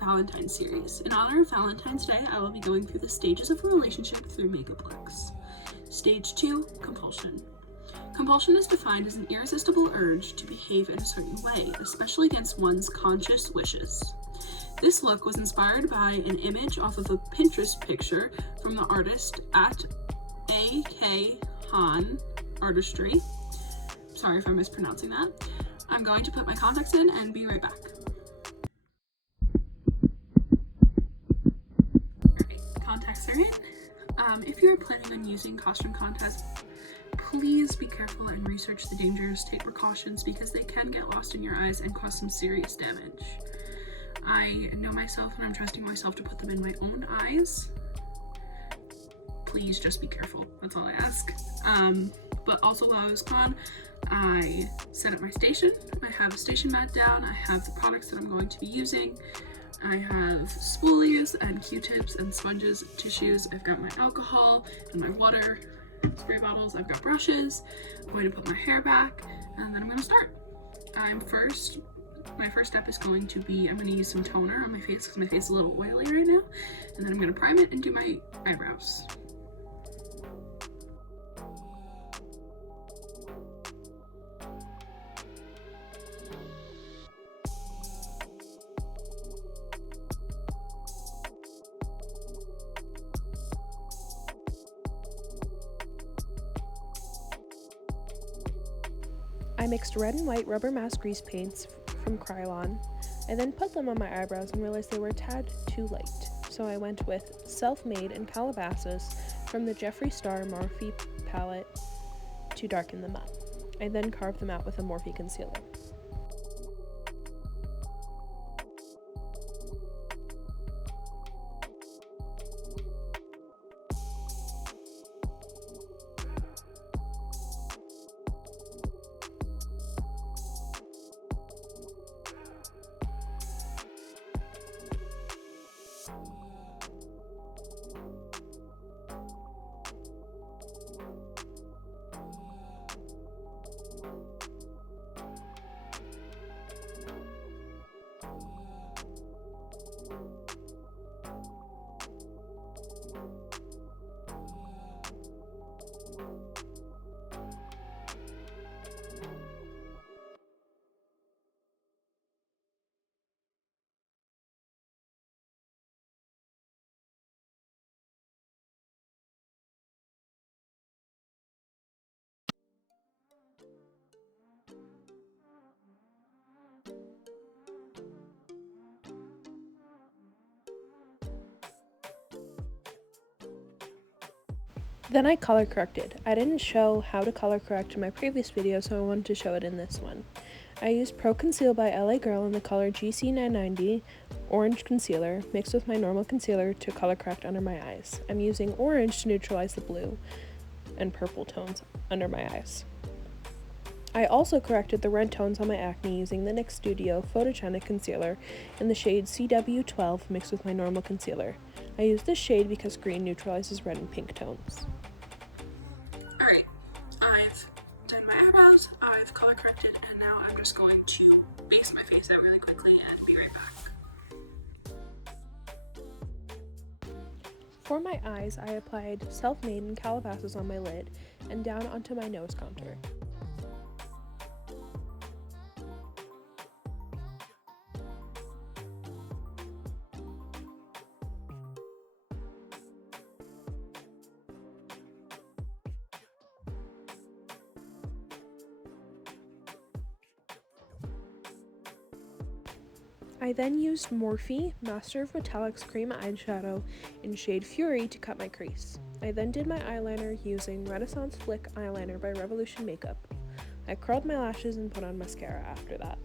Valentine series. In honor of Valentine's Day, I will be going through the stages of a relationship through makeup looks. Stage 2, compulsion. Compulsion is defined as an irresistible urge to behave in a certain way, especially against one's conscious wishes. This look was inspired by an image off of a Pinterest picture from the artist at A.K. Han Artistry. Sorry if I'm mispronouncing that. I'm going to put my contacts in and be right back. Alright, contacts are in. If you are planning on using costume contacts, please be careful and research the dangers, take precautions because they can get lost in your eyes and cause some serious damage. I know myself and I'm trusting myself to put them in my own eyes. Please just be careful, that's all I ask. But also while I was gone, I set up my station. I have a station mat down, I have the products that I'm going to be using. I have spoolies and Q-tips and sponges, tissues. I've got my alcohol and my water spray bottles. I've got brushes. I'm going to put my hair back and then I'm going to start. My first step is going to be, I'm going to use some toner on my face because my face is a little oily right now. And then I'm going to prime it and do my eyebrows. I mixed red and white rubber mask grease paints from Krylon. I then put them on my eyebrows and realized they were a tad too light, so I went with Self-Made and Calabasas from the Jeffree Star Morphe palette to darken them up. I then carved them out with a Morphe concealer. Then I color corrected. I didn't show how to color correct in my previous video, so I wanted to show it in this one. I used Pro Conceal by LA Girl in the color GC990 orange concealer mixed with my normal concealer to color correct under my eyes. I'm using orange to neutralize the blue and purple tones under my eyes. I also corrected the red tones on my acne using the NYX Studio Photogenic Concealer in the shade CW12 mixed with my normal concealer. I use this shade because green neutralizes red and pink tones. Alright, I've done my eyebrows, I've color corrected, and now I'm just going to base my face out really quickly and be right back. For my eyes, I applied Self-Made and Calabasas on my lid and down onto my nose contour. I then used Morphe Master of Metallics Cream Eyeshadow in shade Fury to cut my crease. I then did my eyeliner using Renaissance Flick Eyeliner by Revolution Makeup. I curled my lashes and put on mascara after that.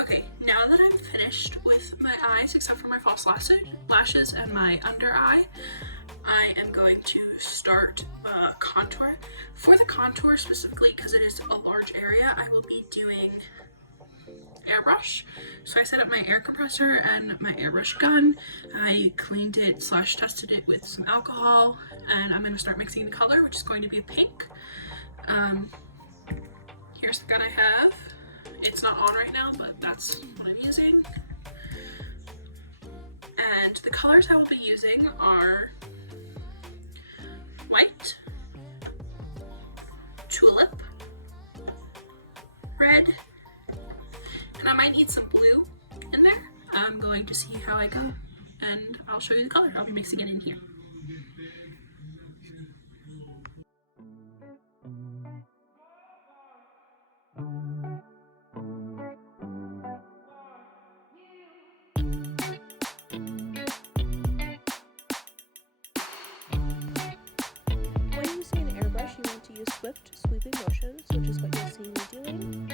Okay, Now that I'm finished with my eyes, except for my false lashes and my under eye, I am going to start contour. For the contour specifically, because it is a large area, I will be doing airbrush. So I set up my air compressor and my airbrush gun. I cleaned it / tested it with some alcohol, and I'm going to start mixing the color, which is going to be pink. Here's the gun I have. It's not on right now, but that's what I'm using. And the colors I will be using are white, tulip, red, and I might need some blue in there. I'm going to see how I go, and I'll show you the color. I'll be mixing it in here. You want to use swift sweeping motions, which is what you'll see me doing.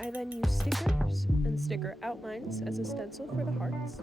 I then use stickers and sticker outlines as a stencil for the hearts.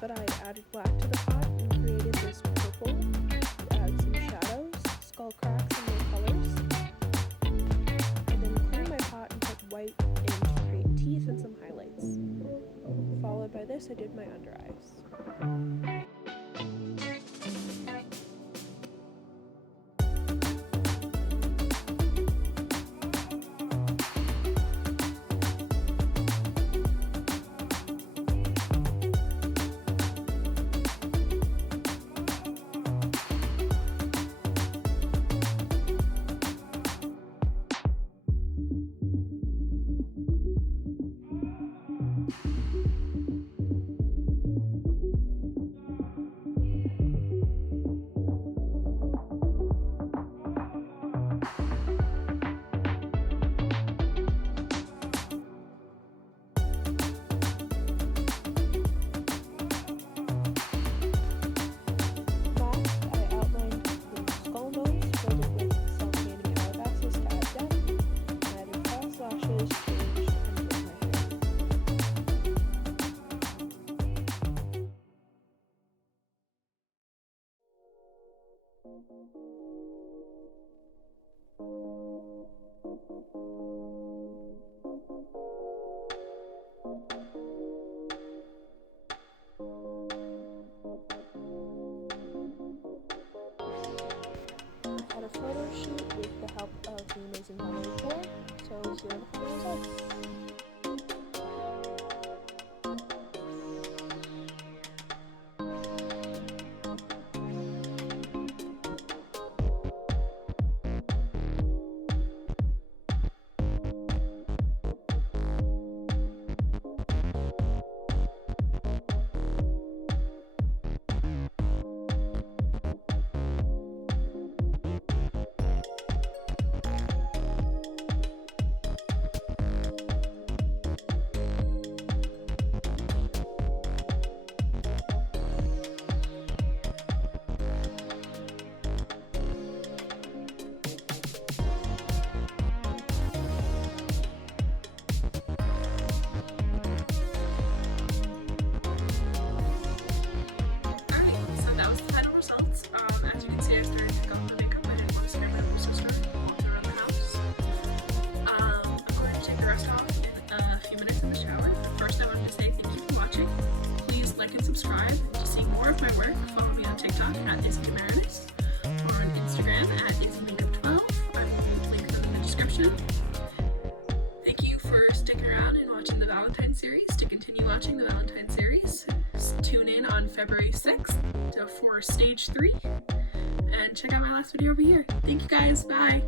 But I added black to the pot and created this purple to add some shadows, skull cracks, and more colors. I then cleaned my pot and put white in to create teeth and some highlights. Followed by this, I did my under eyes. Had a photo shoot with the help of the amazing Lepore, so here are the final results. TikTok at IzzyDemaritis, or on Instagram at IzzyMakeup12. I will link them in the description. Thank you for sticking around and watching the Valentine series. To continue watching the Valentine series, tune in on February 6th for stage 3, and check out my last video over here. Thank you guys, bye!